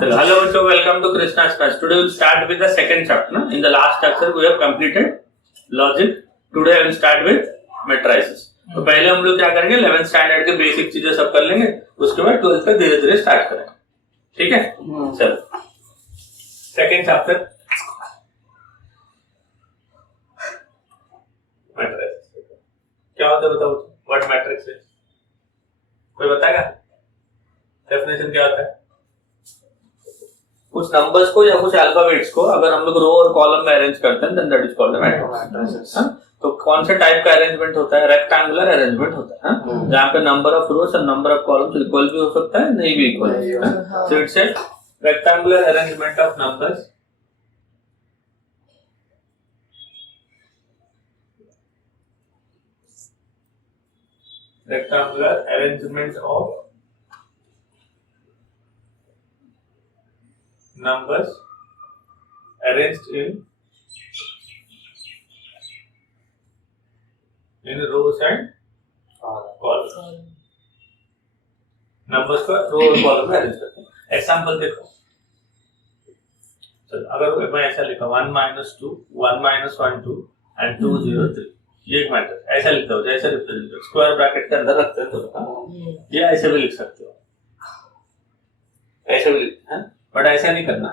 Hello, so welcome to Krishna's class. Today we'll start with the second chapter. Na? In the last chapter we have completed logic. Today I will start with matrices. तो पहले हम लोग क्या करेंगे 11th standard के basic चीजें सब कर लेंगे, उसके बाद 12th का धीरे धीरे स्टार्ट करेंगे. ठीक है, चलो सेकेंड चैप्टर मैट्रिक्स. क्या होता है बताओ, व्हाट मैट्रिक्स है? कोई बताएगा डेफिनेशन क्या होता है? कुछ नंबर्स को या कुछ अल्फाबेट्स को अगर हम लोग रो और कॉलम में अरेंज करते हैं then that is called matrix. तो कौन से टाइप का अरेंजमेंट होता है? रेक्टेंगुलर अरेंजमेंट होता है, जहाँ पे नंबर ऑफ रोज और नंबर ऑफ कॉलम्स इक्वल भी हो सकता है, नहीं भी इक्वल हो सकता है. So it's a rectangular arrangement of numbers rectangular arrangement of numbers arranged in rows and columns. Numbers को रो और कॉलम में अरेंज करते हैं. एग्जांपल देखो, चलो अगर मैं ऐसा लिखा 1 - 2 1 - 1 2 and 2 0 3, ये एक मैट्रिक्स ऐसा लिखता हो जैसे रिप्रेजेंट स्क्वायर ब्रैकेट के अंदर रखते हैं तो ये ऐसे भी लिख सकते हो, ऐसे भी लिखते हैं, बट ऐसा नहीं करना,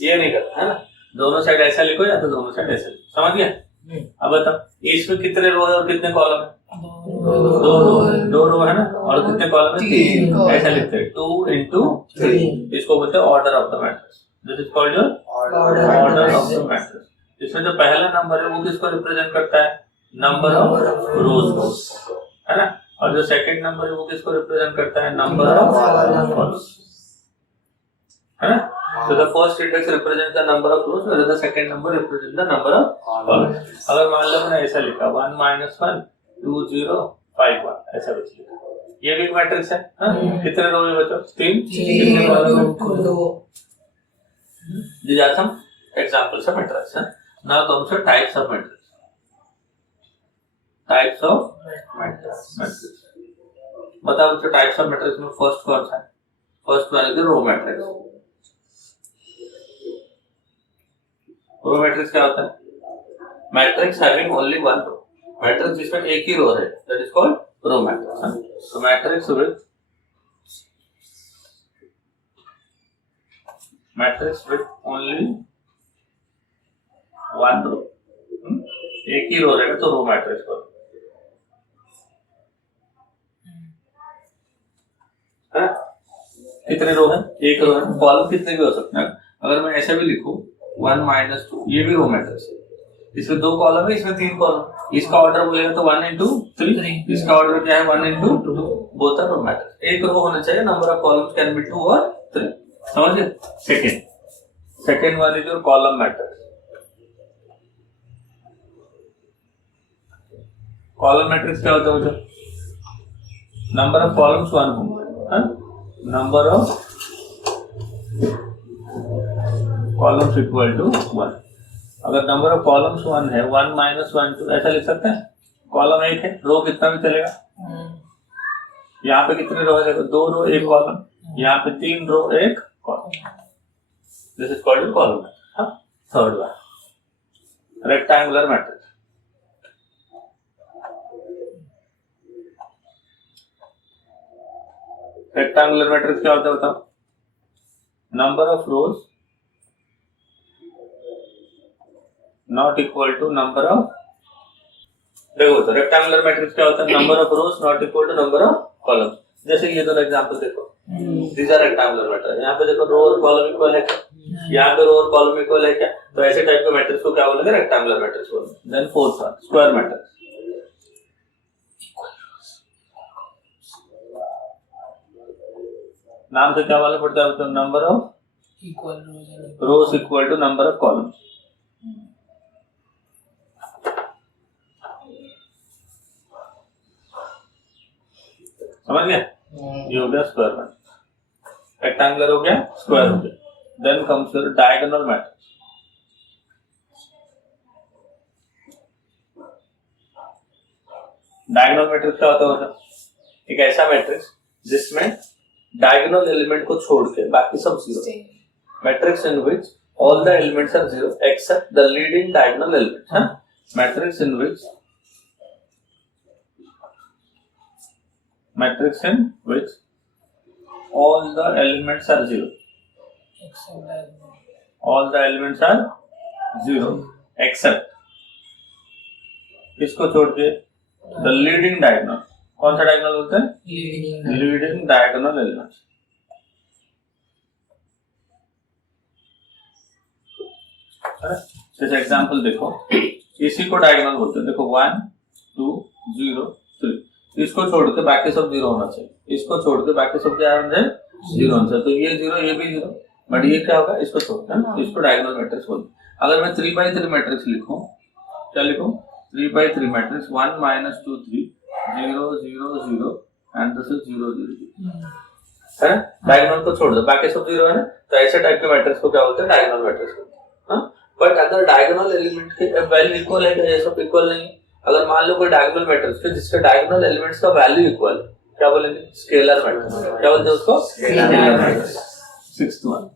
ये नहीं करना है ना. दोनों साइड ऐसा लिखो या तो दोनों साइड ऐसा लिखो. समझ गया? अब बताओ इसमें कितने रो है और कितने कॉलम है? दो रो है ना, और कितने कॉलम है? 3. ऐसा लिखते हैं 2 × 3. इसको बोलते हैं order of the matrix. This is called your order of the matrix. इसमें जो पहला नंबर है वो किसको रिप्रेजेंट करता है? नंबर ऑफ रोज को, है ना. और जो सेकंड नंबर है वो किसको रिप्रेजेंट करता है? नंबर ऑफ कॉलम्स, है ना. So the first index represents the number of rows, whereas the second number represents the number of columns. अगर मान लो मैंने ऐसा लिखा 1 - 1 2 0 5 1, ऐसा कुछ लिखा, ये भी एक मैट्रिक्स है. कितने रो है बच्चों? 3. कितने column? 2. These are some examples of matrices. Now comes to types of matrices. Types of matrices. बताओ बच्चों टाइप्स ऑफ मैट्रिक्स में फर्स्ट कौन सा है? First one is row matrix. Row matrix क्या होता है? Matrix having only one row. Matrix जिसमें एक ही रो है that is called row matrix. So matrix with only one row, एक ही रो रहेगा तो रो मैट्रिक्स को है. कितने रो है? एक रो है. कॉलम कितने भी हो सकते हैं. अगर मैं ऐसे भी लिखूं 1 - 2, ये भी रो मैट्रिक्स है. इसमें 2 कॉलम है, इसमें 3 कॉलम. इसका ऑर्डर बोलेगा तो 1 × 3, इसका ऑर्डर क्या है? 1 × 2. Both are row matrix. एक रो होना चाहिए, number of columns can be 2 और 3. समझ गए? Second one is your column matrix. Column matrix क्या होता है बच्चों? नंबर ऑफ कॉलम्स 1 होंगे, number of columns equal to 1. अगर नंबर ऑफ कॉलम्स 1 है 1 - 1 2, ऐसा लिख सकते हैं. कॉलम एक है, रो कितना भी चलेगा. यहाँ पे कितने रो है? 2 रो 1 कॉलम. यहाँ पे 3 row 1 column. This is called column. Third one rectangular matrix. Rectangular matrix क्या होता है बताओ? Number of rows not equal to number of, देखो तो रेक्टेंगुलर मैट्रिक्स क्या होता है? Number of rows not equal to number of columns. जैसे ये दोनों एग्जांपल देखो, दीज आर रेक्टेंगुलर मैट्रिक्स. यहाँ पे देखो रो और कॉलम इक्वल है क्या? यहाँ पे रो और कॉलम इक्वल है क्या? तो ऐसे टाइप के मैट्रिक्स को क्या बोलेंगे? रेक्टेंगुलर मैट्रिक्स बोलेंगे. Then fourth one square matrix. नाम से क्या मालूम पड़ता है? Number of rows equal to number of columns. समझ गया? ये हो गया स्क्वायर मैट्रिक्स. रेक्टेंगुलर हो गया, स्क्वायर हो गया. Then comes your diagonal matrix. Diagonal matrix क्या होता है? एक ऐसा मैट्रिक्स जिसमें डायगोनल एलिमेंट को छोड़ के बाकी सब zero, matrix in which all the elements are zero except the leading diagonal element, matrix in which all the elements are zero, all the elements are zero except इसको छोड़ के the leading diagonal, कौन सा diagonal बोलते हैं? Leading diagonal elements. जैसे example देखो, इसी को डायगोनल बोलते हैं। देखो 1 2 0 3, इसको छोड़ के बाकी सब जीरो होना चाहिए, इसको छोड़ के बाकी सब क्या होना चाहिए? जीरो होना चाहिए। तो ये जीरो, ये भी जीरो, बट ये क्या होगा? इसको छोड़ के इसको डायगोनल मैट्रिक्स बोलते हैं। अगर मैं 3x3 मैट्रिक्स लिखूं, क्या लिखूं? 3x3 matrix 1 2 3 0 0 0 and this is 0 0 है। डायगोनल को छोड़ दो, बाकी सब जीरो है ना, तो ऐसे टाइप के मैट्रिक्स को क्या बोलते हैं? डायगोनल मैट्रिक्स बोलते हैं। बट अगर डायगोनल एलिमेंट के वैल्यू इक्वल है, ये सब इक्वल नहीं है। अगर मान लो कोई डायगोनल मैट्रिक्स है जिसके डायगोनल एलिमेंट्स का वैल्यू इक्वल, क्या बोलेंगे? Scalar matrix. क्या बोलते हैं उसको? Scalar matrix. 6th one,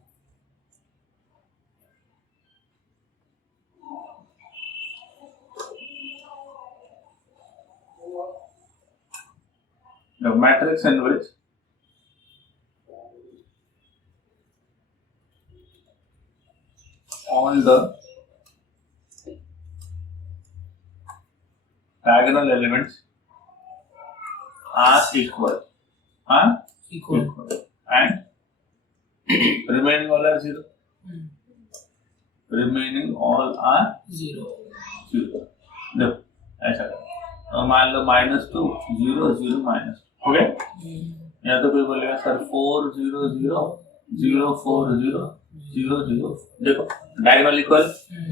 the matrix in which all the diagonal elements are equal, and remaining all are zero. Remaining all are zero. देखो ऐसा करो, तो मान लो -2 0 0 माइनस हो गया। या तो कोई बोलेगा सर 4 0 0 0 4 0 0 0, देखो डायगोनल इक्वल,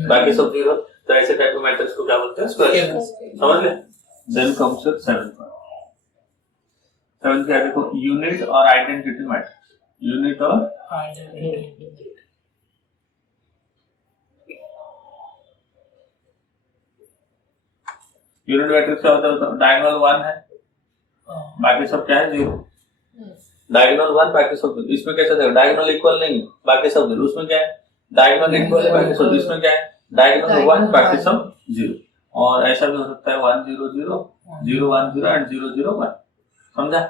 बाकी सब जीरो, तो ऐसे टाइप के मैट्रिक्स को क्या बोलते हैं? स्क्वायर। समझ गए? Then comes with 7th one. 7th क्या देखो? यूनिट और आइडेंटिटी मैट्रिक्स। यूनिट और आइडेंटिटी। यूनिट मैट्रिक्स क्या होता है? डायगोनल 1 है, बाकी सब क्या है? जीरो। डायगोनल 1 बाकी सब जीरो। इसमें कैसे देखो? डायगोनल इक्वल नहीं, बाकी सब जीरो। उसमें क्या है? डायगोनल इक्वल है, बाकी सब। इसमें क्या है? डायगोनल 1 बाकी सब जीरो। और ऐसा भी हो सकता है 1 0 0 0 1 0 एंड 0 0 1। समझा?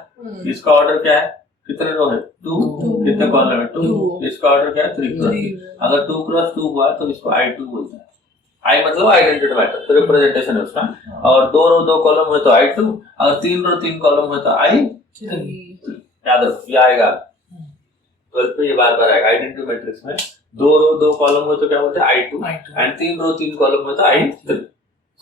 इसका ऑर्डर क्या है? कितने रो है? 2। कितने कॉलम है? 2। इसका ऑर्डर क्या है? 3 अगर 2 × 2 हुआ तो इसको I2 बोलते हैं। आई मतलब आइडेंटिटी मैट्रिक्स, तो रिप्रेजेंटेशन है उसका। और 2 रो 2 कॉलम हुए तो I2, अगर 3 रो 3 कॉलम हुए तो I3। याद रखो, ये आएगा 12th में, ये बार बार आएगा। आइडेंटिटी मैट्रिक्स में 2 रो 2 कॉलम हुए तो क्या बोलते हैं? I2 एंड 3 रो 3 कॉलम हुए तो I3।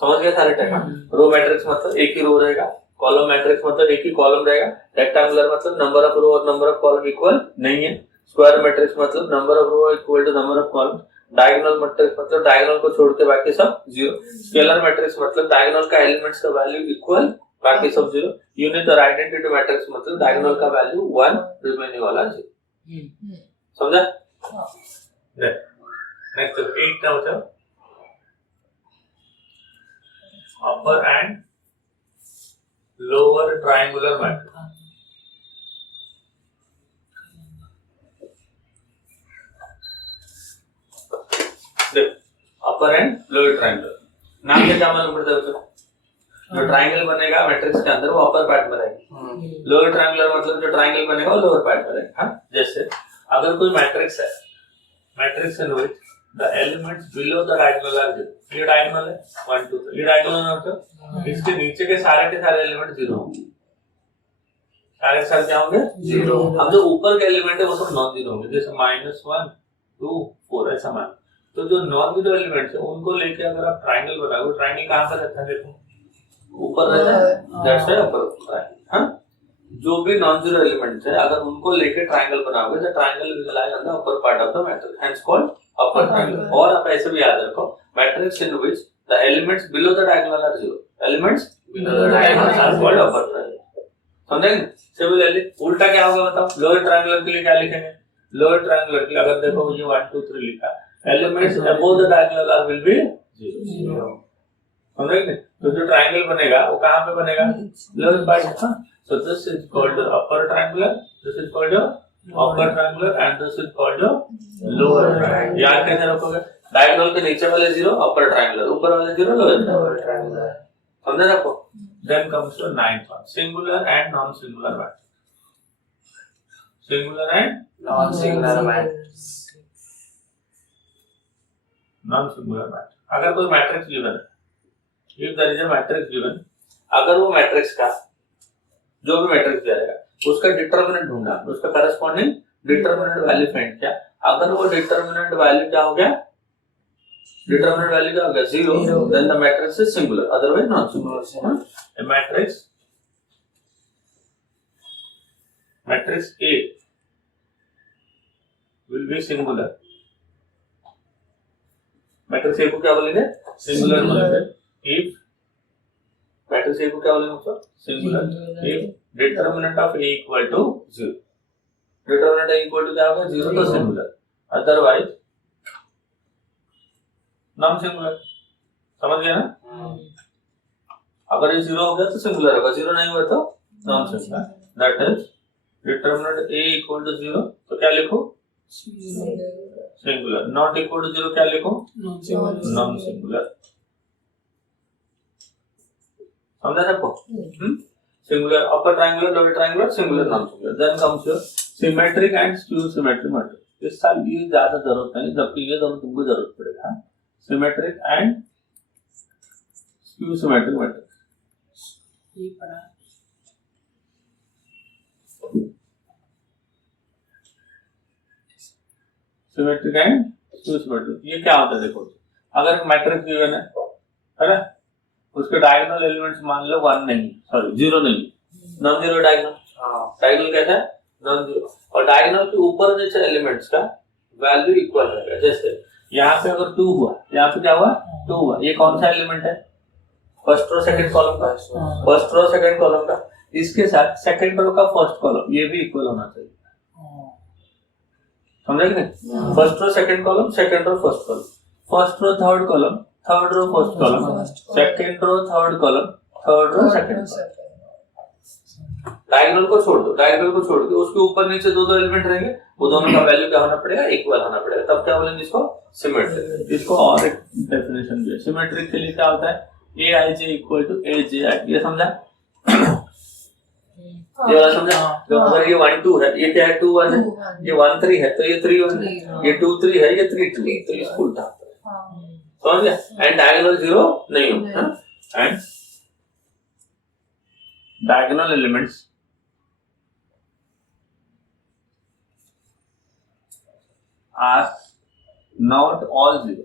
समझ गए सारे टाइप? रो मैट्रिक्स मतलब एक ही रो रहेगा, कॉलम मैट्रिक्स मतलब एक ही कॉलम रहेगा, रेक्टेंगुलर मतलब नंबर ऑफ रो और नंबर ऑफ कॉलम इक्वल नहीं है, स्क्वायर मैट्रिक्स मतलब number of row equal to number of column, diagonal matrix मतलब डायगोनल को छोड़ के बाकी सब जीरो, स्केलर मैट्रिक्स मतलब डायगोनल का एलिमेंट्स का वैल्यू इक्वल, बाकी सब जीरो, यूनिट और आइडेंटिटी मैट्रिक्स मतलब डायगोनल का वैल्यू 1, रिमेनिंग वाला 0। समझा? नेक्स्ट 8 ना बचा, अपर and lower triangular matrix. Upper and lower triangular नाम से क्या मालूम पड़ता है बच्चों? जो ट्रायंगल बनेगा मैट्रिक्स के अंदर वो अपर पार्ट में रहेगा, लोअर ट्रायंगुलर मतलब जो ट्रायंगल बनेगा वो लोअर पार्ट में रहेगा। जैसे अगर कोई मैट्रिक्स है, matrix in which the elements below the diagonal are zero, ये डायगोनल है 1 2 3, ये डायगोनल है मतलब इसके नीचे के सारे एलिमेंट जीरो होंगे, सारे सारे क्या होंगे? जीरो। अब जो ऊपर के एलिमेंट है वो सब नॉन जीरो होंगे, जैसे -1 2 4 ऐसा मान। तो जो नॉन जीरो एलिमेंट्स है उनको लेके अगर आप ट्रायंगल बनाओगे, ट्रायंगल कहां पर रहता है? देखो ऊपर रहता है, दैट्स व्हाई ऊपर होता है। हां, जो भी नॉन जीरो एलिमेंट्स है अगर उनको लेके ट्रायंगल बनाओगे तो triangle will lie on the upper part of the matrix, hence called upper triangle. और आप ऐसे भी याद रखो, matrix in which the elements below the diagonal are zero, elements below the diagonal are called upper triangle. समझेंगे? Similarly उल्टा क्या होगा बताओ? लोअर ट्रायंगुलर के लिए क्या लिखेंगे? लोअर ट्रायंगुलर के लिए अगर देखो ये 1 2 3 लिखा, elements above the diagonal are will be zero. समझेंगे? तो जो ट्रायंगल बनेगा वो कहां पे बनेगा? Lower part. So this is called the upper triangular, this is called your upper triangular and this is called your lower triangular. याद कैसे रखोगे? डायगोनल के नीचे वाले जीरो अपर ट्रायंगुलर, ऊपर वाले जीरो लोअर ट्रायंगुलर. समझे आपको? Then comes to ninth one, singular and non-singular matrix. Singular and non-singular matrix. Non-singular matrix. अगर कोई मैट्रिक्स गिवन है, if there is a matrix given, अगर वो मैट्रिक्स का जो भी मैट्रिक्स दिया जाएगा उसका डिटरमिनेंट ढूंढना, उसका करस्पॉन्डिंग डिटरमिनेंट वैल्यू फाइंड किया. अगर वो डिटरमिनेंट वैल्यू क्या हो गया, डिटरमिनेंट वैल्यू क्या हो गया, zero, then the matrix is singular, otherwise non singular. A matrix A will be singular. Matrix A को क्या बोलेंगे, सिंगुलर बोलेंगे. If मैट्रिक्स A को क्या बोलेंगे दोस्तों, singular. If determinant of A equal to 0, determinant A equal to क्या होगा, 0, तो सिंगुलर, अदरवाइज नॉन सिंगुलर. समझ गया ना? अगर ये 0 हो गया तो सिंगुलर होगा, 0 नहीं हुआ तो non singular. That is determinant A equal to 0, तो क्या लिखो, सिंगुलर. नॉट इक्वल टू 0 क्या लिखो, नॉन सिंगुलर. समझा सबको? Singular upper triangular, lower triangular, singular, non singular. Then comes your symmetric and skew symmetric matrix. इस साल ये ज्यादा जरूरत नहीं, जबकि ये दोनों तुमको जरूरत पड़ेगा. Symmetric and skew symmetric matrix. ये पढ़ा सिमेट्रिक एंड स्क्यू सिमेट्रिक. ये क्या होता है देखो, अगर एक मैट्रिक्स गिवन है ना, उसके डायगोनल एलिमेंट्स मान लो 1 नहीं, सॉरी 0 नहीं, नॉन जीरो डायगोनल. डायगोनल कैसा है, नॉन जीरो. और डायगोनल के ऊपर नीचे एलिमेंट्स का वैल्यू इक्वल रहेगा. जैसे यहाँ पे अगर 2 हुआ, यहाँ पे क्या हुआ, 2 हुआ. ये कौन सा एलिमेंट है, फर्स्ट रो सेकंड कॉलम का, फर्स्ट रो सेकंड कॉलम का. इसके साथ सेकंड रो का फर्स्ट कॉलम ये भी इक्वल होना चाहिए. समझे कि नहीं? First row second column, second row first column, first row third column, third row first column, second row third column, third row second column. Diagonal को छोड़ दो, डायगोनल को छोड़ के उसके ऊपर नीचे दो एलिमेंट रहेंगे, वो दोनों का वैल्यू क्या होना पड़ेगा, इक्वल होना पड़ेगा. तब क्या बोलेंगे इसको, सिमेट्रिक. इसको और एक डेफिनेशन भी है सिमेट्रिक के लिए. क्या होता है, Aij इक्वल टू Aj. ये समझा, ये वाला समझा. तो अगर ये 1 2 है, ये क्या है, 2 1 है, ये 1 3 है, तो ये 3 1 है, ये 2 3 है, ये 3 2 है, तो इसको उल्टा. समझ गया? एंड डायगोनल 0 नहीं होता. And diagonal elements are not all 0.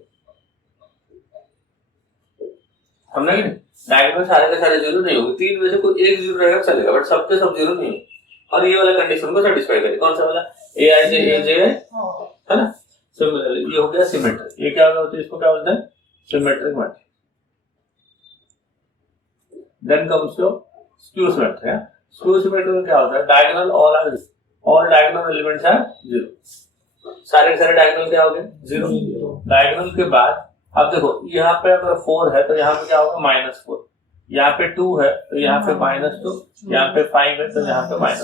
समझा कि नहीं? डायगोनल सारे के सारे 0 नहीं होंगे, 3 में से कोई एक 0 रहेगा चलेगा, बट सबके सब 0 नहीं है. और ये वाला कंडीशन को सेटिस्फाई करे. कौन सा वाला, Aij Aj है ना. सिमिलरली ये हो गया सिमेट्रिक. ये क्या होता है, इसको क्या बोलते हैं, symmetric matrix. Then comes your skew symmetric. Skew symmetric में क्या होता है, diagonal all diagonal elements are 0. सारे के सारे डायगोनल क्या हो गए, 0. डायगोनल के बाद अब देखो, यहाँ पे अगर 4 है तो यहाँ पे क्या होगा, -4. यहाँ पे 2 है तो यहाँ पे -2. यहाँ पे 5 है तो यहाँ पे -5.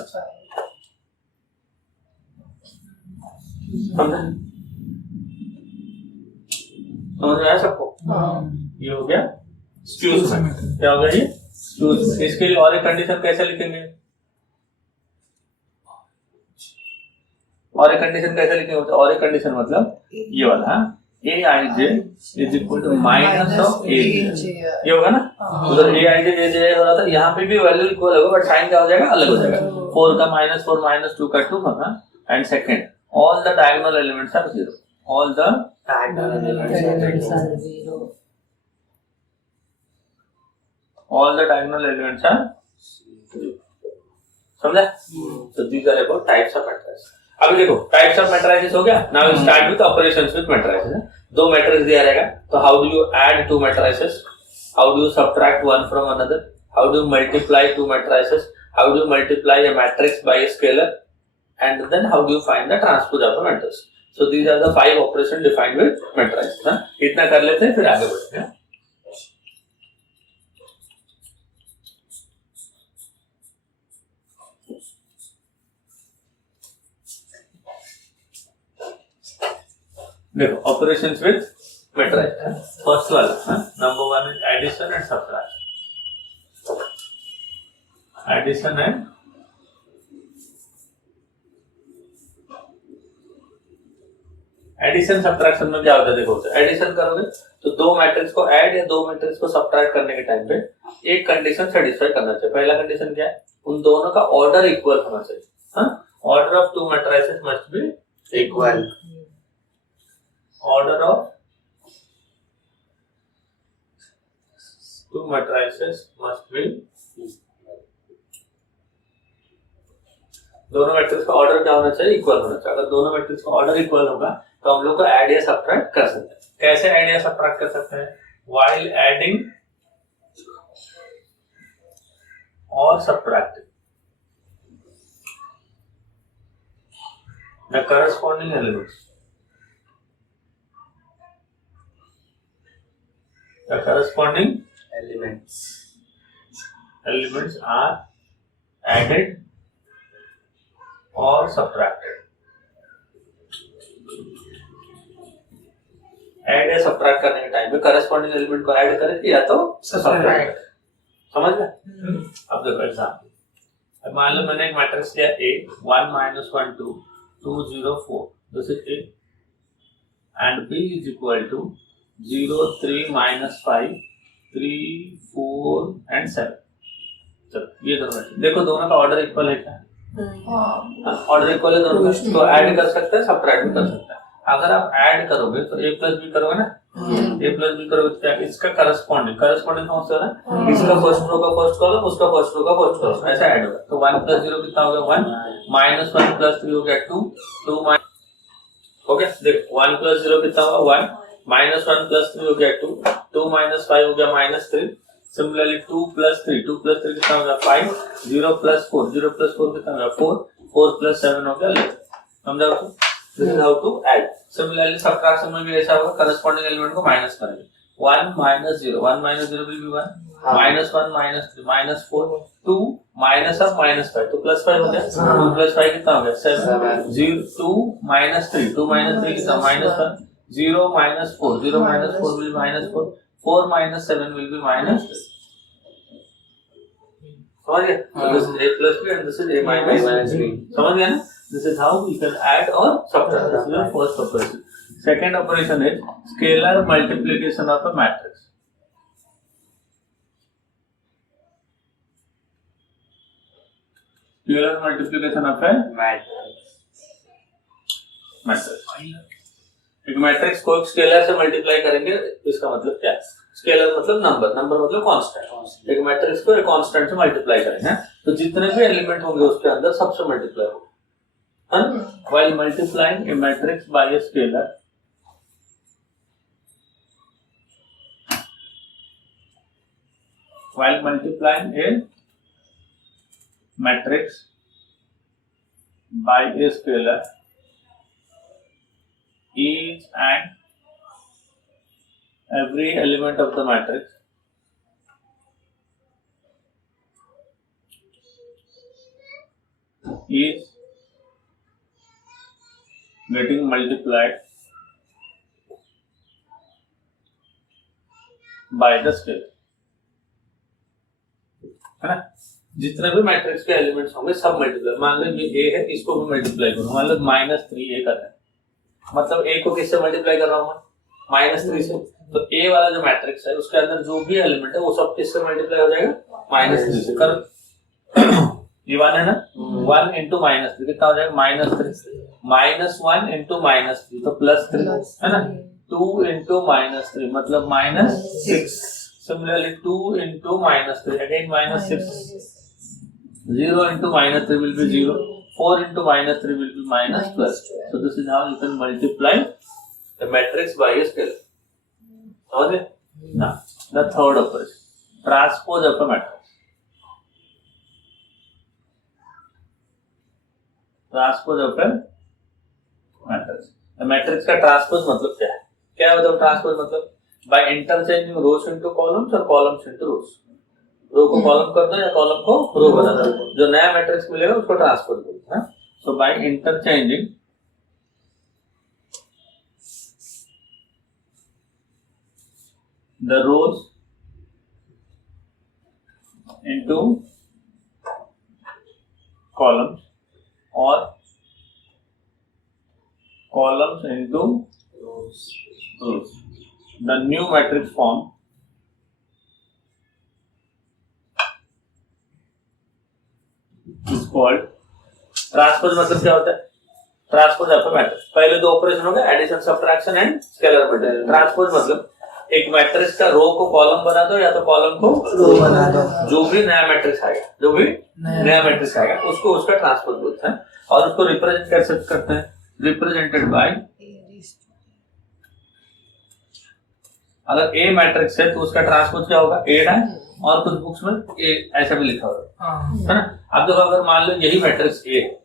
समझे, समझ में आया सबको? ये हो गया स्क्यू सिमेट्रिक. क्या हो गया ये, स्क्यू. इसके लिए और एक कंडीशन कैसे लिखेंगे, और एक कंडीशन कैसे लिखेंगे, और एक कंडीशन मतलब ये वाला Aij is equal to minus of Aj. ये होगा ना, उधर Aij Aj हो रहा था, यहाँ पे भी वैल्यू इक्वल होगा, बट साइन क्या हो जाएगा, अलग हो जाएगा. 4 का -4 -2 का 2 होगा. And second, all the diagonal elements are 0. All the diagonal elements are 0. All the diagonal elements are 0. समझा? तो these are about types of matrix. अभी देखो, टाइप्स ऑफ मैट्रिसेस हो गया. Now we start with operations with matrices. दो matrix दिया रहेगा, तो how do you add two matrices, how do you subtract one from another, how do you multiply two matrices, how do you multiply a matrix by a scalar, and then how do you find the transpose of a matrix. So these are the 5 operation defined with matrix. इतना कर लेते हैं, फिर आगे बढ़ते हैं. देखो operations with matrix first वाला number 1 is addition and subtraction addition and addition subtraction में क्या होता है देखो एडिशन करोगे तो दो मैट्रिक्स को ऐड या दो मैट्रिक्स को सब्ट्रैक्ट करने के टाइम पे एक कंडीशन सेटिस्फाई करना चाहिए पहला कंडीशन क्या है उन दोनों का ऑर्डर इक्वल होना चाहिए order of to matrices must be equal order of to matrices must be दोनों मैट्रिक्स का ऑर्डर क्या होना चाहिए इक्वल होना चाहिए अगर दोनों मैट्रिक्स का ऑर्डर इक्वल होगा तो हम लोग को ऐड या सब्ट्रैक्ट कर सकते हैं कैसे ऐड या सब्ट्रैक्ट कर सकते हैं व्हाइल एडिंग और subtracting the corresponding elements elements are added or subtracted add या सब्ट्रैक्ट करने के टाइम पे करस्पॉन्डिंग एलिमेंट को ऐड करें या तो सब्ट्रैक्ट करें समझ गए अब देखो एग्जांपल अब मान लो मैंने एक मैट्रिक्स लिया A 1 -1 2 2 0 4 this is A and B is equal to 0 3 -5 3 4 and 7 चलो ये दोनों देखो दोनों का ऑर्डर इक्वल है क्या ऑर्डर इक्वल है दोनों का तो ऐड कर सकते हैं सब्ट्रैक्ट भी कर सकते हैं अगर आप ऐड करोगे तो a प्लस बी करोगे ना a प्लस बी करोगे तो इसका करस्पॉन्डिंग कौन सा है इसका फर्स्ट रो का फर्स्ट कॉलम उसका फर्स्ट रो का फर्स्ट कॉलम ऐसा ऐड होगा तो 1 + 0 कितना हो गया 1 -1 + 3 हो गया 2 2 हो गया देखो 1 + 0 कितना हुआ 1 -1 + 3 हो गया 2 2 - 5 हो गया -3 सिमिलरली 2 + 3 कितना हो गया 5 0 + 4 कितना हो गया 4 4 + 7 हो गया 11 समझा तो this is how to add similarly subtraction में भी ऐसा होगा करस्पॉन्डिंग एलिमेंट को माइनस करेंगे 1 - 0 1 - 0 will be 1 -1 -3 -4 2 -5 तो +5 हो गया 2 + 5 कितना हो गया 7 0 2 - 3 2 - 3 कितना -1 0 - 4 0 - 4 will be -4 4 - 7 will be -3 समझ गए this is a plus b and this is a minus b समझ गए ना this is how you can add or subtract this is your first operation second operation is scalar multiplication of a matrix scalar multiplication of a matrix एक matrix को एक scalar से multiply करेंगे इसका मतलब क्या है स्केलर मतलब नंबर मतलब कांस्टेंट एक मैट्रिक्स को एक कांस्टेंट से मल्टीप्लाई करेंगे तो जितने भी एलिमेंट होंगे उसके अंदर सबसे मल्टीप्लाई होगा while multiplying A matrix bye a scalar while multiplying a matrix by a scalar each and every element of the matrix is getting multiplied by the scalar है ना जितने भी मैट्रिक्स के एलिमेंट्स होंगे सब मल्टीप्लाई मान लो ये a है इसको भी मल्टीप्लाई करो मान लो -3a कर रहा है मतलब a को किससे मल्टीप्लाई कर रहा हूं मैं -3 से तो a वाला जो मैट्रिक्स है उसके अंदर जो भी एलिमेंट है वो सब किससे मल्टीप्लाई हो जाएगा -3 से कर ये 1 है ना 1 * -3 कितना हो जाएगा -3 -1 * -3 तो +3 है ना 2 * -3 मतलब -6 similarly 2 * -3 again -6 0 * -3 will be 0 4 * -3 will be -12 so this is how you can multiply the matrix by a scalar okay now the third operation transpose of a matrix the matrix का ट्रांसपोज मतलब क्या है मतलब ट्रांसपोज मतलब by interchanging rows into columns or columns into rows रो को column कर दो या कॉलम को रो बना दो जो नया मैट्रिक्स मिलेगा उसको ट्रांसपोज बोलते हैं so by interchanging the rows into columns or columns into rows. The new matrix form is called transpose. मतलब क्या होता है? Transpose of a matrix. पहले दो ऑपरेशन हो गए, addition, subtraction and scalar multiplication. Transpose मतलब एक मैट्रिक्स का रो को कॉलम बना दो या तो कॉलम को रो बना दो। जो भी नया मैट्रिक्स आएगा, जो भी नया मैट्रिक्स आएगा उसको उसका ट्रांसपोज बोलते हैं। और उसको रिप्रेजेंट कैसे करते हैं? रिप्रेजेंटेड बाय, अगर ए मैट्रिक्स है तो उसका ट्रांसपोज क्या होगा? ए है। और कुछ बुक्स में ए ऐसा भी लिखा होगा, है ना? अब देखो, अगर मान लो यही मैट्रिक्स ए है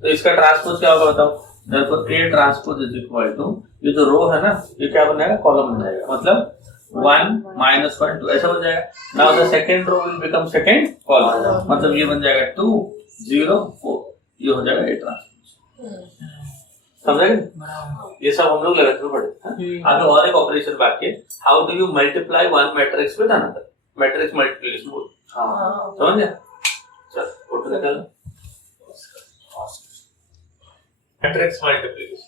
तो इसका ट्रांसपोज क्या होगा बताओ? therefore A transpose is equal to, ये जो रो है ना ये क्या बन जाएगा? कॉलम बन जाएगा। मतलब 1 - 1 2 ऐसा बन जाएगा। Now the second row will become second column, मतलब ये बन जाएगा 2 0 4, ये हो जाएगा A ट्रांसपोज। समझे? ये सब हम लोग लगाते हुए पढ़े। आगे और एक ऑपरेशन बाकी है, how do you multiply one matrix with another? Matrix multiplication बोल। समझ गया? चल फोटो निकालो। Matrix multiplication.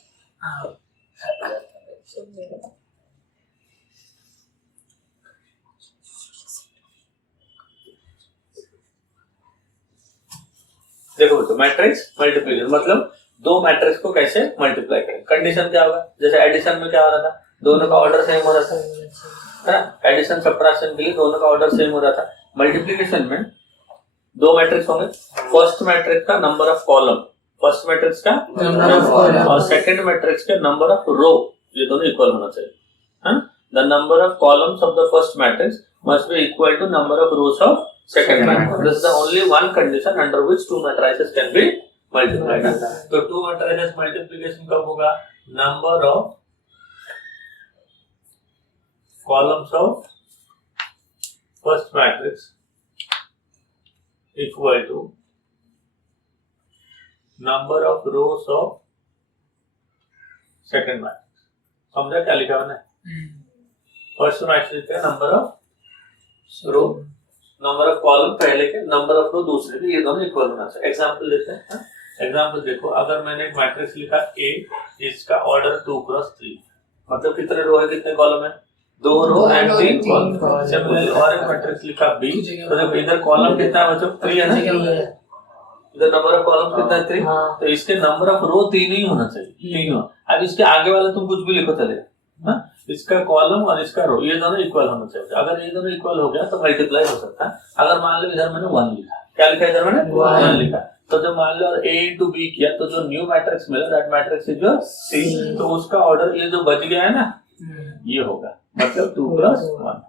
देखो तो मैट्रिक्स मल्टीप्लिकेशन मतलब दो मैट्रिक्स को कैसे मल्टीप्लाई करें। कंडीशन क्या होगा? जैसे एडिशन में क्या हो रहा था? दोनों का ऑर्डर सेम हो रहा था, है ना? एडिशन सब्ट्रैक्शन के लिए दोनों का ऑर्डर सेम हो रहा था। मल्टीप्लिकेशन में दो मैट्रिक्स होंगे, फर्स्ट मैट्रिक्स का number of column, first matrix का नंबर और सेकंड मैट्रिक्स का नंबर ऑफ रो, ये दोनों इक्वल होना चाहिए, है ना? The number of columns of the first matrix must be equal to number of rows of second matrix. This is the only one condition under which two matrices can be multiplied. तो two matrices multiplication कब होगा? Number of columns of first matrix equal to number of rows of second matrix। समझा क्या लिखा मैंने? First matrix का number of row, number of column पहले के, नंबर ऑफ रो दूसरे के, ये दोनों इक्वल होना चाहिए। एग्जांपल देते हैं। एग्जांपल देखो, अगर मैंने एक मैट्रिक्स लिखा A, इसका ऑर्डर 2 × 3, मतलब कितने रो है, कितने कॉलम है? 2 रो एंड 3 कॉलम। सिमिलरली और एक मैट्रिक्स लिखा B, तो देखो इधर कॉलम कितना है बच्चों? 3 है ना? इधर नंबर ऑफ कॉलम कितना है? 3। तो इसके नंबर ऑफ रो 3 ही होना चाहिए, 3 हो। अब इसके आगे वाला तुम कुछ भी लिखो चलेगा, इसका कॉलम और इसका रो ये दोनों इक्वल होना चाहिए। अगर ये दोनों इक्वल हो गया तो मल्टीप्लाई हो सकता है। अगर मान लो इधर मैंने 1 लिखा, क्या लिखा इधर मैंने? 1 लिखा, तो जब मान लो A into B किया तो जो न्यू मैट्रिक्स मिला that matrix is your C, तो उसका ऑर्डर ये जो बच गया है ना ये होगा, मतलब 2 + 1।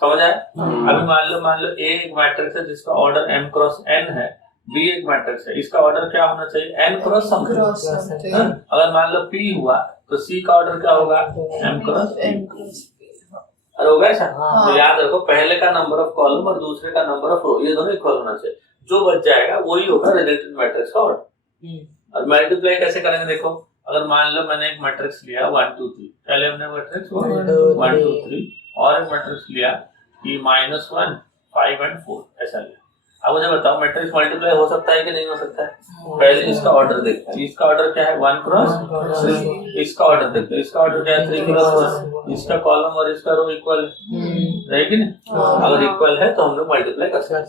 समझ आया? अभी मान लो A एक मैट्रिक्स है जिसका ऑर्डर m × n है, B एक मैट्रिक्स है, इसका ऑर्डर क्या होना चाहिए? n × something. अगर मान लो P हुआ तो C का ऑर्डर क्या होगा? m × n। अरे होगा ऐसा? तो याद रखो, पहले का नंबर ऑफ कॉलम और दूसरे का नंबर ऑफ रो ये दोनों इक्वल होना चाहिए। जो बच जाएगा वही होगा रिजल्टेंट मैट्रिक्स का ऑर्डर। और मल्टीप्लाई कैसे करेंगे? देखो, अगर मान लो मैंने एक मैट्रिक्स लिया 1 2 3, पहले हमने मैट्रिक्स 1 2 3 और एक मैट्रिक्स लिया कि -1 5 और 4 ऐसा लिया। अब मुझे बताओ मैट्रिक्स मल्टीप्लाई हो सकता है कि नहीं हो सकता है? पहले इसका ऑर्डर देखते हैं। इसका ऑर्डर क्या है? 1 × 3। इसका ऑर्डर देखते हैं, इसका ऑर्डर क्या है? 3 × 1। इसका कॉलम और इसका रो इक्वल है कि नहीं? अगर इक्वल है तो हम लोग मल्टीप्लाई कर सकते हैं।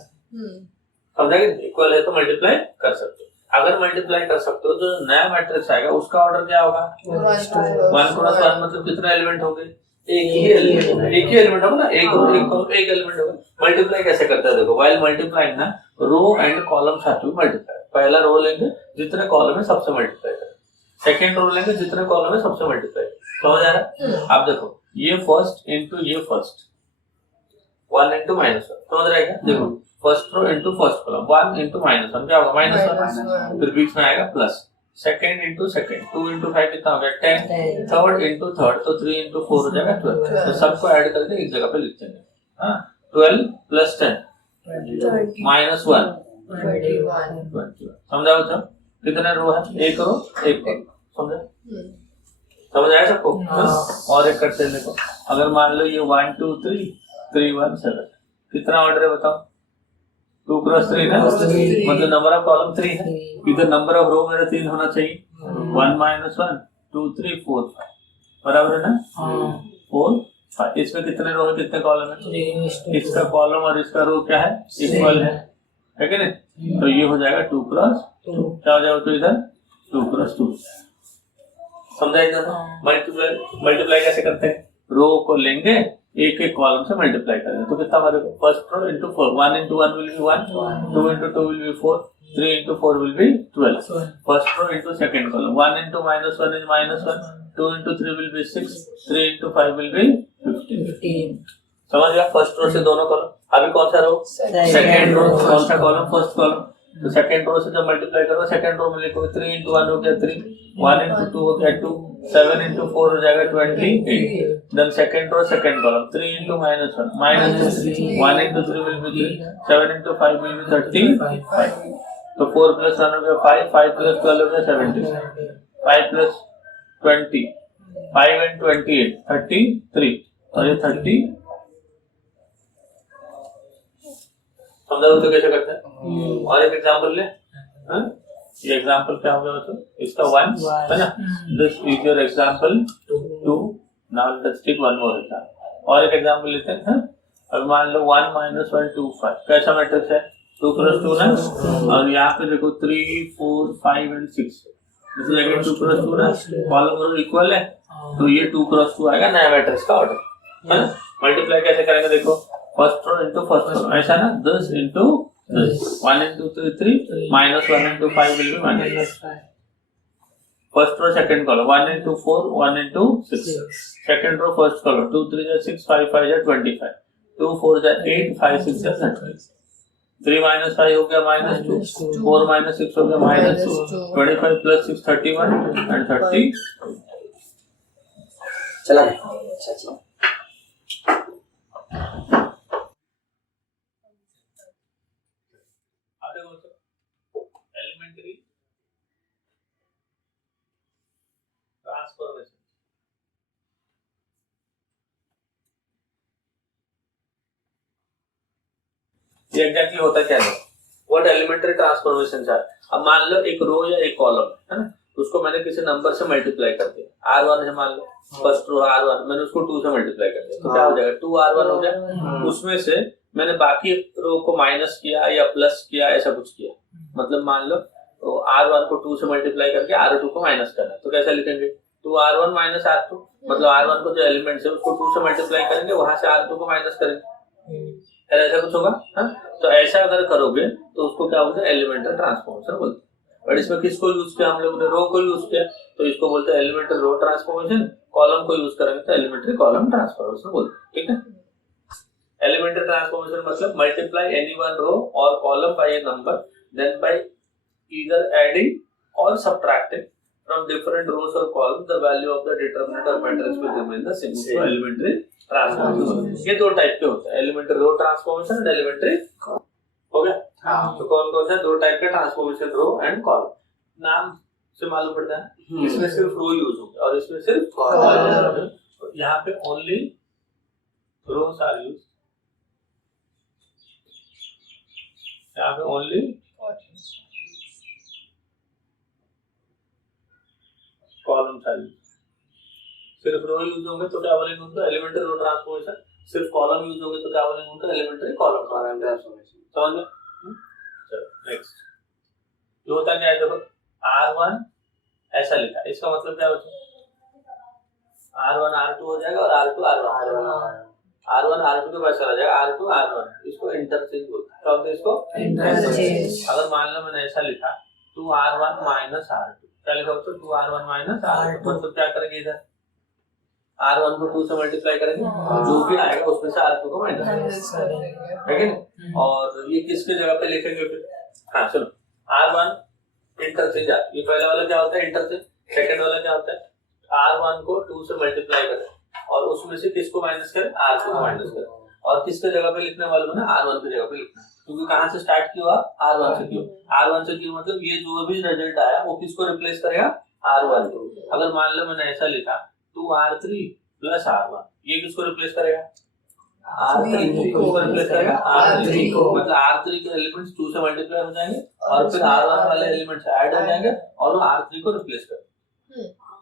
समझा कि इक्वल है तो मल्टीप्लाई कर सकते हो। अगर मल्टीप्लाई कर सकते हो तो नया मैट्रिक्स आएगा उसका ऑर्डर क्या होगा? 1 × 1 मतलब कितने एलिमेंट होंगे? एक ही एलिमेंट होगा ना, एक एलिमेंट होगा। मल्टीप्लाई कैसे करते हैं? देखो, व्हाइल मल्टीप्लाइंग ना row and columns have to be multiply. पहला रो लेंगे जितने कॉलम है सबसे मल्टीप्लाई करें, सेकंड रो लेंगे जितने कॉलम है सबसे मल्टीप्लाई। समझ आ रहा है? आप देखो, ये फर्स्ट इंटू ये फर्स्ट, 1 × -1, समझ रहे क्या? देखो, first row into first column, 1 × -1 क्या होगा? -1। फिर बीच में आएगा प्लस, सेकंड इंटू सेकंड, 2 × 5 कितना हो गया? 10। थर्ड इंटू थर्ड, तो 3 × 4 हो जाएगा 12। तो सबको ऐड करके एक जगह पे लिख देंगे। 12 + 10 -1 21। समझा बच्चों? कितने रो है? एक रो एक कॉलम। समझा? समझ आया सबको? हाँ। और एक करते हैं देखो, अगर मान लो ये 1 2 3 3 1 7, कितना ऑर्डर है बताओ? 2 क्रॉस 3 ना, मतलब नंबर ऑफ कॉलम 3 है, इधर नंबर ऑफ रो मेरा 3 होना चाहिए, 1 -1 2 3 4 5, बराबर है ना? 4 5, इसमें कितने रो है कितने कॉलम है? इसका कॉलम और इसका रो क्या है? इक्वल है कि नहीं? तो ये हो जाएगा 2 क्रॉस 2, क्या हो जाएगा? तो इधर 2 क्रॉस 2, समझा इधर? मल्टीप्लाई कैसे करते हैं? रो को लेंगे, एक एक कॉलम से मल्टीप्लाई करेंगे, तो कितना बनेगा? First row into 4, 1 into 1 will be 1, 2 into 2 will be 4, 3 into 4 will be 12. First row into second column, 1 into -1 is -1, 2 into 3 will be 6, 3 into 5 will be 15. समझ गया? फर्स्ट रो से दोनों कॉलम। अभी कौन सा रो? Second row. कौन सा कॉलम? First column. तो सेकेंड रो से जब मल्टीप्लाई करो, सेकेंड रो में लिखो 3 into 1 हो गया 3, 1 into 2 हो गया 2, 7 into 4 हो जाएगा 28. Then second row second column, 3 into -1 -3, 1 into 3 will be 3, 7 into 5 will be 35. तो 4 plus 1 हो गया 5, 5 plus 12 हो गया 17, 5 plus 20, 5 and 28 33, और ये 30। समझा तो कैसे करते हैं? और एक एग्जांपल ले। हाँ? ये एग्जांपल क्या होगा बच्चों? इसका 1 है ना? This is your example 2। Now let's take one more example. और एक एग्जांपल लेते हैं। हाँ? अब मान लो 1 - 1 2 5, कैसा मैट्रिक्स है? 2 क्रॉस 2 ना, और यहाँ पे देखो 3 4 5 and 6, this is again 2 cross 2 ना, कॉलम रो इक्वल है, तो ये 2 क्रॉस 2 आएगा नया मैट्रिक्स का ऑर्डर, है ना? मल्टीप्लाई कैसे करेंगे देखो, first row into first row, ऐसा ना, 10 into this, 1 into 3 3, -1 into 5 will be -5. First row second column, 1 into 4, 1 into 6. Second row first column, 2 3 is 6, 5 5 is 25, 2 4 is 8, 5 6 is 30. 3 - 5 हो गया -2, 4 - 6 हो गया -2, 25 plus 6 31 and 30। चला गया। एलिमेंट्री ट्रांसफॉर्मेशन, ये एग्जैक्टली होता क्या है? व्हाट एलिमेंट्री ट्रांसफॉर्मेशन है? अब मान लो एक रो या एक कॉलम है ना, उसको मैंने किसी नंबर से मल्टीप्लाई कर दिया, R1 है मान लो, फर्स्ट रो R1, मैंने उसको 2 से मल्टीप्लाई कर दिया, तो क्या हो जाएगा? 2R1 हो गया। उसमें से मैंने बाकी रो को माइनस किया या प्लस किया, ऐसा कुछ किया, मतलब मान लो तो R1 को 2 से मल्टीप्लाई करके R2 को माइनस करना, तो कैसे लिखेंगे? 2R1 - R2, मतलब R1 को जो एलिमेंट्स है उसको 2 से मल्टीप्लाई करेंगे, वहां से R2 को माइनस करेंगे, ऐसा कुछ होगा। हाँ? तो ऐसा अगर करोगे तो उसको क्या बोलते हैं? एलिमेंट्री ट्रांसफॉर्मेशन बोलते हैं। और इसमें किसको यूज किया हम लोगों ने? रो को यूज किया, तो इसको बोलते हैं एलिमेंट्री रो ट्रांसफॉर्मेशन। कॉलम को यूज करेंगे तो एलिमेंट्री कॉलम ट्रांसफॉर्मेशन बोलते हैं, ठीक है? एलिमेंट्री ट्रांसफॉर्मेशन मतलब मल्टीप्लाई एनी वन रो और column by a number, then by either adding or subtracting from different rows or columns, the value of the determinant or matrix will remain the same. So elementary transformation, ये दो type के होते हैं, elementary row transformation and elementary, हो गया? तो कौन कौन सा दो टाइप के ट्रांसफॉर्मेशन? Row and column. नाम से मालूम पड़ता है, इसमें सिर्फ रो यूज होंगे और इसमें सिर्फ कॉलम। यहाँ पे ओनली रोज आर यूज, यहाँ पे ओनली कॉलम चाहिए। सिर्फ रो यूज होंगे तो क्या बोलेंगे उनको? Elementary row transformation. सिर्फ कॉलम यूज होंगे तो क्या बोलेंगे उनको? Elementary column transformation. समझ में? चलो नेक्स्ट, ये होता क्या है देखो, R1 ऐसा लिखा, इसका मतलब क्या होता है? R1 R2 हो जाएगा और R2 R1 R2 के पास चला जाएगा, R2 R1, इसको इंटरचेंज बोलते हैं। क्या होता है इसको? इंटरचेंज। अगर मान लो मैंने ऐसा लिखा 2R1 - R2, क्या लिखा होता है? 2R1 - R2, मतलब क्या करेंगे इधर? R1 को 2 से मल्टीप्लाई करेंगे, जो भी आएगा उसमें से R2 को माइनस करेंगे, है कि नहीं? और ये किसके जगह पे लिखेंगे फिर? हाँ सुनो, R1 इंटरचेंज, ये पहला वाला क्या होता है? इंटरचेंज। सेकंड वाला क्या होता है? R1 को 2 से मल्टीप्लाई करें और उसमें से किसको माइनस करें? R2 को माइनस करें। और किसके जगह पे लिखने वाले हो ना? R1 की जगह पे लिखना, क्योंकि कहाँ से स्टार्ट किया? R1 से क्यों? R1 से क्यों मतलब ये जो भी रिजल्ट आया वो किसको रिप्लेस करेगा? R1 अगर मान लो मैंने ऐसा लिखा 2R3 प्लस R1, ये किसको रिप्लेस करेगा? R3 को। किसको रिप्लेस करेगा? R3 को। मतलब R3 के एलिमेंट्स 2 से मल्टीप्लाई हो जाएंगे और फिर R1 वाले एलिमेंट्स ऐड हो जाएंगे और वो R3 को रिप्लेस करेंगे।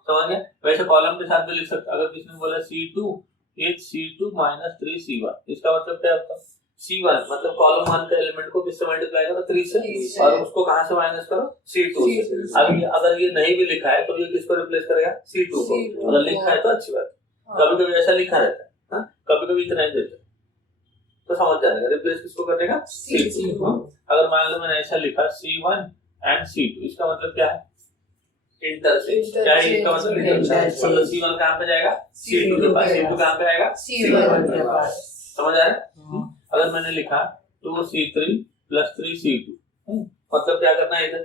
समझ गए? वैसे कॉलम के साथ भी लिख सकते, अगर किसी ने बोला C2 is C2 minus 3C1, इसका मतलब क्या होता है? C1 मतलब कॉलम 1 के एलिमेंट को किससे मल्टीप्लाई करो? 3 से, और उसको कहां से माइनस करो? C2 से। अगर ये नहीं भी लिखा है तो ये किसको रिप्लेस करेगा? C2 को। अगर लिखा है तो अच्छी बात, कभी कभी ऐसा लिखा रहता है, कभी कभी इतना ही देते तो समझ जाएगा रिप्लेस किसको करेगा? C2। अगर मान लो मैंने ऐसा लिखा C1 एंड C2, इसका मतलब क्या है? इंटरचेंज। क्या है इसका मतलब? इंटरचेंज। मतलब C1 कहां पे जाएगा? C2 के पास। C2 कहां पे आएगा? C1 के पास। समझ आ रहा है? अगर मैंने लिखा 2C3 प्लस 3C2, मतलब क्या करना है इधर?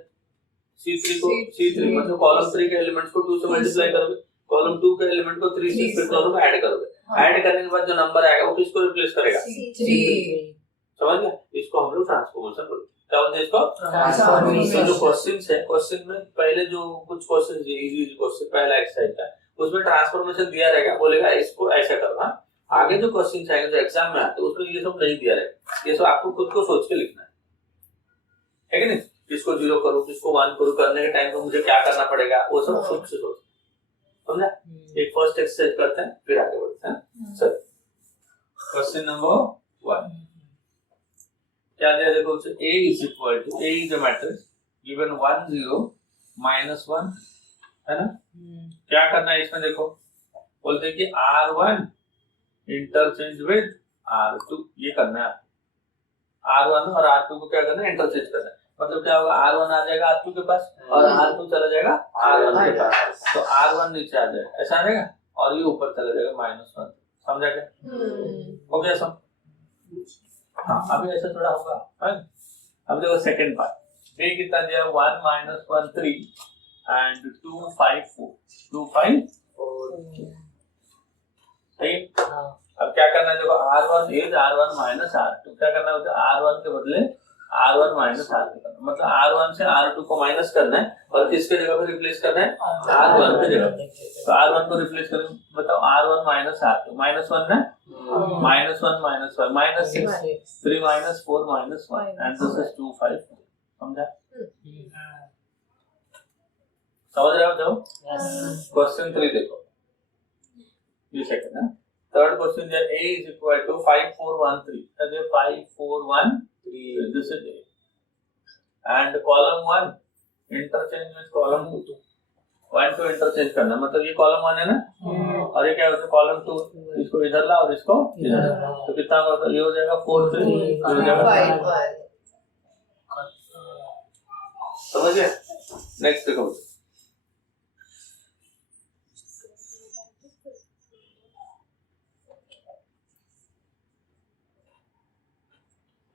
C3 को C3 मतलब कॉलम 3 के एलिमेंट्स को 2 से मल्टीप्लाई करोगे, कॉलम 2 के एलिमेंट को 3 से, फिर दोनों को ऐड करोगे। ऐड करने के बाद जो नंबर आएगा वो किसको रिप्लेस करेगा? C3। समझ गया? इसको हम लोग ट्रांसफॉर्मेशन बोलते हैं। क्या बोलते हैं इसको? ट्रांसफॉर्मेशन। जो क्वेश्चंस है, क्वेश्चन में पहले जो कुछ क्वेश्चंस इजी क्वेश्चन पहला एक्सरसाइज का, उसमें ट्रांसफॉर्मेशन दिया रहेगा, बोलेगा इसको ऐसा करना। आगे जो क्वेश्चन आएंगे जो एग्जाम में आते हैं उसमें ये सब नहीं दिया रहेगा, ये सब आपको खुद को सोच के लिखना है कि नहीं? किसको 0 करूं, किसको 1 करूं, करने के टाइम पे मुझे क्या करना पड़ेगा, वो सब खुद से सोच। समझा? एक फर्स्ट एक्सरसाइज करते हैं फिर आगे बढ़ते हैं। सर क्वेश्चन नंबर 1 क्या दिया? देखो A is equal to, A is a matrix given 1 0 minus 1, है ना? क्या करना है इसमें? देखो बोलते हैं कि R1 इंटरचेंज विद R2, ये करना है। R1 और R2 को क्या करना है? इंटरचेंज करना है। मतलब क्या होगा? R1 आ जाएगा R2 के पास और R2 चला जाएगा R1 के पास, तो R1 नीचे आ जाएगा, ऐसा आ जाएगा, और ये ऊपर चला जाएगा -1। समझा क्या? हो गया सब? हाँ, अभी ऐसा थोड़ा होगा। अब देखो सेकंड पार्ट, B कितना दिया? 1 - 1 3 एंड 2 5 4, 2 5 सही। अब क्या करना है? देखो R1 is R1 minus R2, क्या करना है? R1 के बदले R1 minus R2 करना, मतलब R1 से R2 को माइनस करना है और किसके जगह पे रिप्लेस करना है? R1 के जगह। तो R1 को रिप्लेस करें, बताओ R1 minus R2, -1 है, -1 -1 -6, 3 - 4 -1 and this is 2 5। समझा? समझ रहे हो? जाओ क्वेश्चन 3 देखो, ये सेकंड है। थर्ड क्वेश्चन है A is equal to 5 4 1 3, that is 5 4 1 3, this is A, and column 1 interchange with column 2, 1 2 interchange करना, मतलब ये कॉलम 1 है ना, और ये क्या होता है? कॉलम 2, इसको इधर ला और इसको इधर, तो कितना होगा? ये हो जाएगा 4 3, ये हो जाएगा 5 1। समझ गए? नेक्स्ट देखो,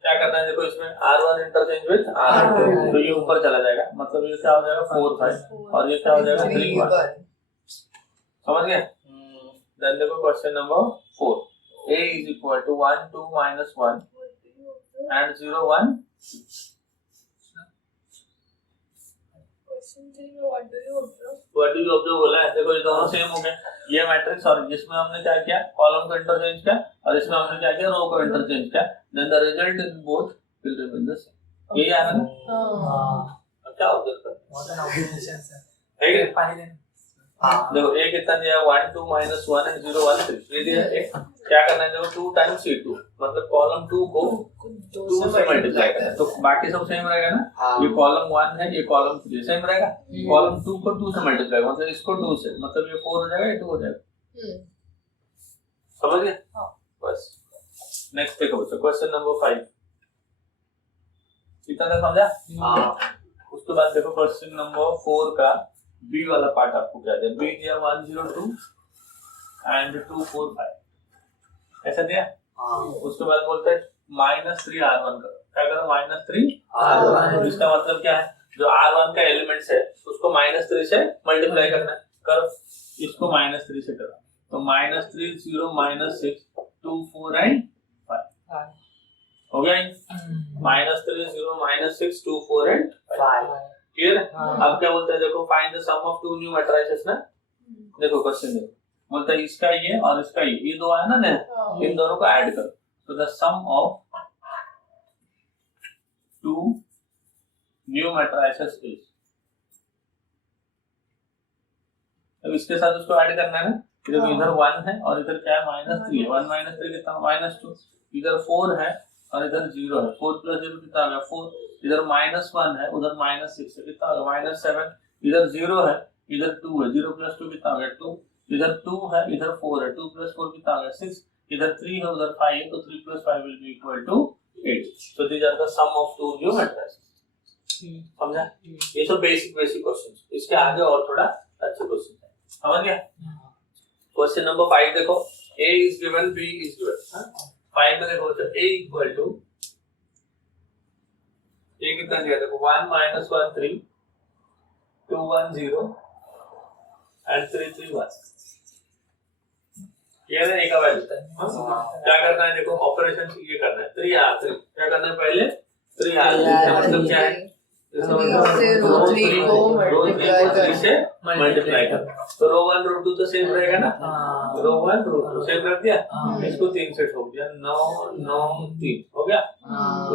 क्या करना है? देखो इसमें R1 इंटरचेंज विद R2, तो ये ऊपर चला जाएगा, मतलब ये क्या हो जाएगा? 4 5, और ये क्या हो जाएगा? 3 1। समझ गए? देन देखो question number 4, A is equal to 1 2 - 1 and 0 1। What do you observe बोला है? देखो ये दोनों सेम हो गए, ये मैट्रिक्स, और जिसमें हमने क्या किया? कॉलम को इंटरचेंज किया, और इसमें हमने क्या किया? रो को इंटरचेंज किया, then the result in both will remain the same. यही आया ना? हां, क्या ऑब्जर्व करते हैं? व्हाट एन ऑब्जर्वेशन सर, ठीक है? पानी देना। देखो A कितना दिया? 1 2 - 1 and 0 1 3, ये दिया है। क्या करना है? देखो 2 टाइम्स C2, मतलब कॉलम 2 को 2 से मल्टीप्लाई करना है, तो बाकी सब सेम रहेगा ना। ये कॉलम 1 है, ये कॉलम 3 सेम रहेगा, कॉलम 2 को 2 से मल्टीप्लाई, मतलब इसको 2 से, मतलब ये 4 हो जाएगा, ये 2 हो जाएगा। समझ गए? बस नेक्स्ट देखो बच्चों, क्वेश्चन नंबर 5 इतना तक समझा? उसके बाद देखो क्वेश्चन नंबर 4 का B वाला पार्ट आपको क्या दिया? B दिया 1 0 2 एंड 2 4 5, ऐसा दिया। उसके बाद बोलते हैं -3 R1 करो, क्या करो? -3 R1। इसका मतलब क्या है? जो R1 का एलिमेंट्स है उसको -3 से मल्टीप्लाई करना है, करो इसको -3 से करो, तो -3 0 -6 2 4 एंड 5 हो गया। -3 0 -6 2 4 एंड 5 क्लियर है? अब क्या बोलते हैं देखो, find the sum of two new matrices ना। देखो क्वेश्चन देखो, बोलता है इसका ये और इसका ये दो है ना नया, इन दोनों को ऐड करो। तो the sum of two new matrices is, अब इसके साथ उसको ऐड करना है ना। देखो इधर 1 है और इधर क्या है -3 है। 1 - 3 कितना, -2। इधर 4 है और इधर 0 है। 4 + 0 कितना आ गया 4। इधर -1 है, उधर -6 है, कितना आ गया -7। इधर 0 है, इधर 2 है, 0 + 2 कितना आ गया 2। इधर 2 है, इधर 4 है, 2 + 4 कितना आ गया 6। इधर 3 है, उधर 5 है, तो 3 + 5 will be equal to 8। So these are the sum of two new matrices। समझा? ये सब बेसिक क्वेश्चंस। इसके आगे और थोड़ा अच्छे क्वेश्चन है, समझ गया? क्वेश्चन नंबर 5 देखो, a is given, b is given। 5 में देखो तो a equal to, a कितना दिया देखो 1 - 1 3 2 1 0 and 3 3 1। ये ना एक का वैल्यू है। क्या करना है देखो, ऑपरेशन ये करना है 3 r 3। क्या करना है पहले 3 r 3 का मतलब क्या है, इसका मतलब रो 3 को मल्टीप्लाई कर। तो रो 1 रो 2 तो सेम रहेगा ना, रो 1 रो 2 सेम रख दिया, इसको 3 से ठोक दिया, 9 9 3 हो गया।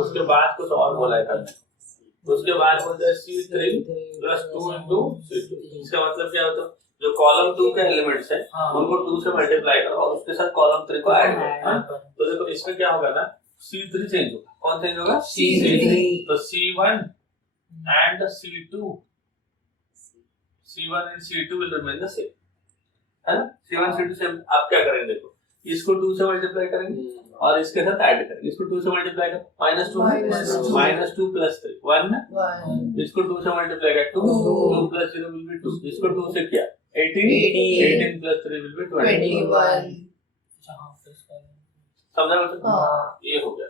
उसके बाद कुछ और बोला है करना, उसके बाद बोलते हैं C3 + 2 * C2। इसका मतलब क्या होता है, जो कॉलम 2 के एलिमेंट्स है उनको 2 से मल्टीप्लाई करो और उसके साथ कॉलम 3 को ऐड करो। तो देखो इसमें क्या होगा ना, C3 चेंज होगा। कौन चेंज होगा? C3। तो C1 and C2 will remain the same, है ना। C1 C2 same. आप क्या करेंगे देखो, इसको 2 से मल्टीप्लाई करेंगे और इसके साथ ऐड करेंगे। इसको 2 से मल्टीप्लाई कर -2 -2 + 3 1 ना, इसको 2 से मल्टीप्लाई कर 2 2 + 0 will be 2। इसको 2 से किया 18 18 + 3 will be 21। समझा मतलब? ये हो गया।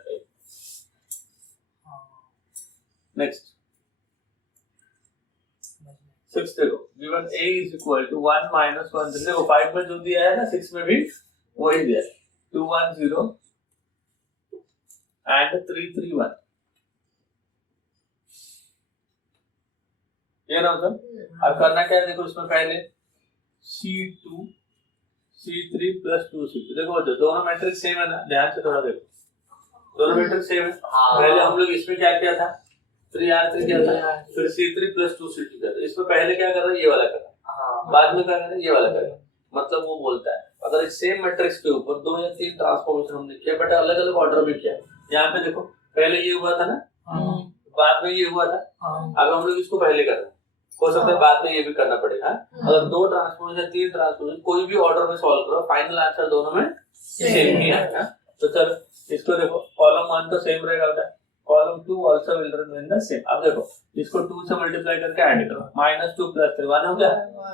नेक्स्ट 6 देखो, given a is equal to 1 - 1 3। देखो 5 में जो दिया है ना 6 में भी वही दिया है, 2 1 0 and 3 3 1। ये ना मतलब अब करना क्या है देखो, इसमें पहले C2 C3 + 2 C2। देखो दोनों मैट्रिक्स सेम है ना, ध्यान से थोड़ा देखो, दोनों मैट्रिक्स सेम है। पहले हम लोग इसमें क्या किया था, 3 r 3 किया था, फिर C3 + 2 C2 किया था। इसमें पहले क्या कर रहा है, ये वाला कर रहा है, बाद में क्या कर रहा है, ये वाला कर रहा है। मतलब वो बोलता है अगर इस सेम मैट्रिक्स के ऊपर 2 या 3 ट्रांसफॉर्मेशन हमने किया बट अलग अलग ऑर्डर में किया। यहाँ पे देखो पहले ये हुआ था ना, बाद में ये हुआ था, अब हम लोग इसको पहले कर रहे हैं, हो सकता है बाद में ये भी करना पड़ेगा। अगर 2 ट्रांसफॉर्मेशन 3 ट्रांसफॉर्मेशन कोई भी ऑर्डर में सॉल्व करो, फाइनल आंसर दोनों में सेम ही आएगा। तो चलो इसको देखो, कॉलम 1 तो सेम रहेगा बेटा, column 2 also will remain the same. अब देखो इसको 2 से मल्टीप्लाई करके ऐड करो, -2 + 3 1 हो गया।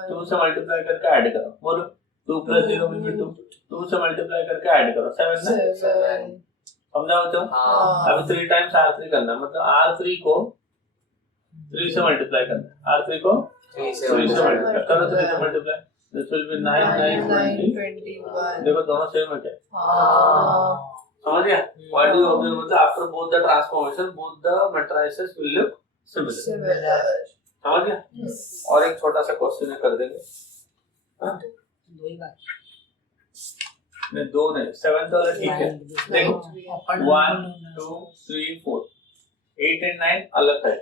2 से मल्टीप्लाई करके ऐड करो, बोलो 2 + 0 will be 2। 2 से मल्टीप्लाई करके ऐड करो 7 ना, 7। समझा बच्चों? अब 3 टाइम्स r3 करना, मतलब r3 को 3 से मल्टीप्लाई करना, r3 को 3 से मल्टीप्लाई करो, 3 से मल्टीप्लाई, दिस विल बी 9 9 21। देखो दोनों सेम है क्या? समझ गया? What do you observe? मतलब after both the transformation, both the matrices will look similar। समझ गया? और एक छोटा सा क्वेश्चन है कर देंगे। नहीं 2 नहीं, 7 तो ठीक है। देखो 1 2 3 4 8 and 9 अलग है।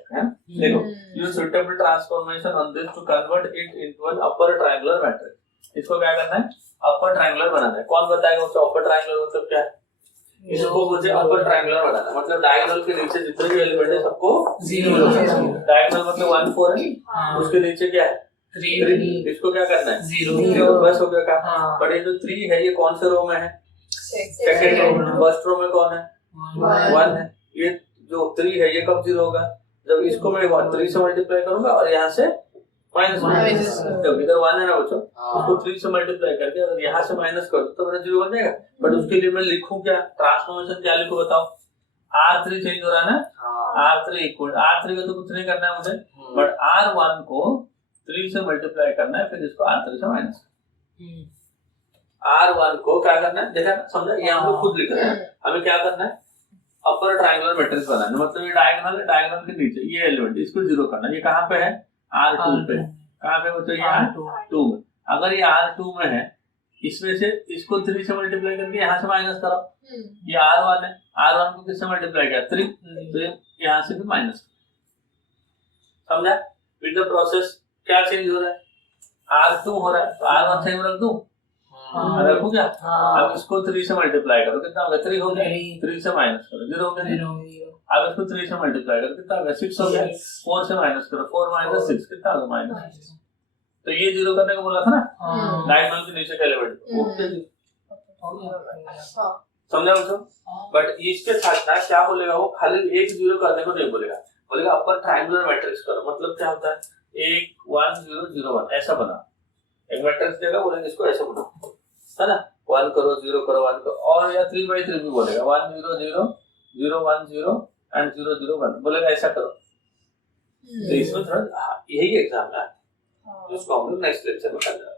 देखो use suitable transformation on this to convert it into an upper triangular matrix। इसको क्या करना है, अपर ट्रायंगुलर बनाना है। कौन बताएगा उसको अपर ट्रायंगुलर मतलब क्या है? इसको मुझे अपर ट्रायंगुलर बनाना है, मतलब डायगोनल के नीचे जितने भी एलिमेंट है सबको 0 लगाना। डायगोनल मतलब 1 4 है, उसके नीचे क्या है 3। इसको क्या करना है 0 बस हो गया काम। बट ये जो 3 है ये कौन से रो में है, सेकंड रो। फर्स्ट रो में कौन है 1 है। ये जो 3 है ये कब 0 होगा, जब इसको मैं 3 से मल्टीप्लाई करूंगा और यहाँ से माइनस, जब इधर 1 है ना बच्चों, उसको 3 से मल्टीप्लाई करके अगर यहाँ से माइनस कर दो तो मेरा 0 बन जाएगा। बट उसके लिए मैं लिखूं क्या, ट्रांसफॉर्मेशन क्या लिखूं बताओ। r3 चेंज हो रहा है ना, r3 इक्वल, r3 का तो कुछ नहीं करना है मुझे, बट r1 को 3 से मल्टीप्लाई करना है, फिर इसको r3 से माइनस। r1 को क्या करना है, देखा समझा, ये हम लोग खुद लिख रहे हैं। हमें क्या करना है, अपर ट्रायंगुलर मैट्रिक्स बनाना, मतलब ये डायगोनल है, डायगोनल के नीचे ये एलिमेंट इसको जीरो करना। ये कहाँ पे है? R2 पे। कहाँ पे बच्चों? ये R2 में। अगर ये R2 में है, इसमें से इसको 3 से मल्टीप्लाई करके यहाँ से माइनस करो। ये R1 है, R1 को किससे मल्टीप्लाई किया? 3, तो यहाँ से भी माइनस। समझा? विद द प्रोसेस क्या चेंज हो रहा है? R2 हो रहा है, तो R1 से रख दूं, रखूं क्या? अब इसको 3 से मल्टीप्लाई करो, कितना होगा? 3 हो गया। 3 से माइनस करो, 0 हो गया। अब इसको 3 से मल्टीप्लाई करो, कितना होगा? 6 हो गया। 4 से माइनस करो, 4 माइनस 6 कितना होगा? माइनस। तो ये जीरो करने को बोला था ना, डायगोनल के नीचे का एलिमेंट। समझा बच्चों? बट इसके साथ ना क्या बोलेगा वो, खाली एक जीरो करने को नहीं बोलेगा, बोलेगा अपर ट्रायंगुलर मैट्रिक्स करो। मतलब क्या होता है? 1 1 0 0 1 ऐसा बना, एक मैट्रिक्स देगा, बोलेंगे इसको ऐसा बना, है ना? 1 करो 0 करो 1 करो, और या 3/3 भी बोलेगा, 1 0 0 0 1 0 एंड 0 0 1 बोलेगा, ऐसा करो। तो इसमें थोड़ा यही एग्जाम है, जिसको हम लोग नेक्स्ट लेक्चर में कर रहे हैं।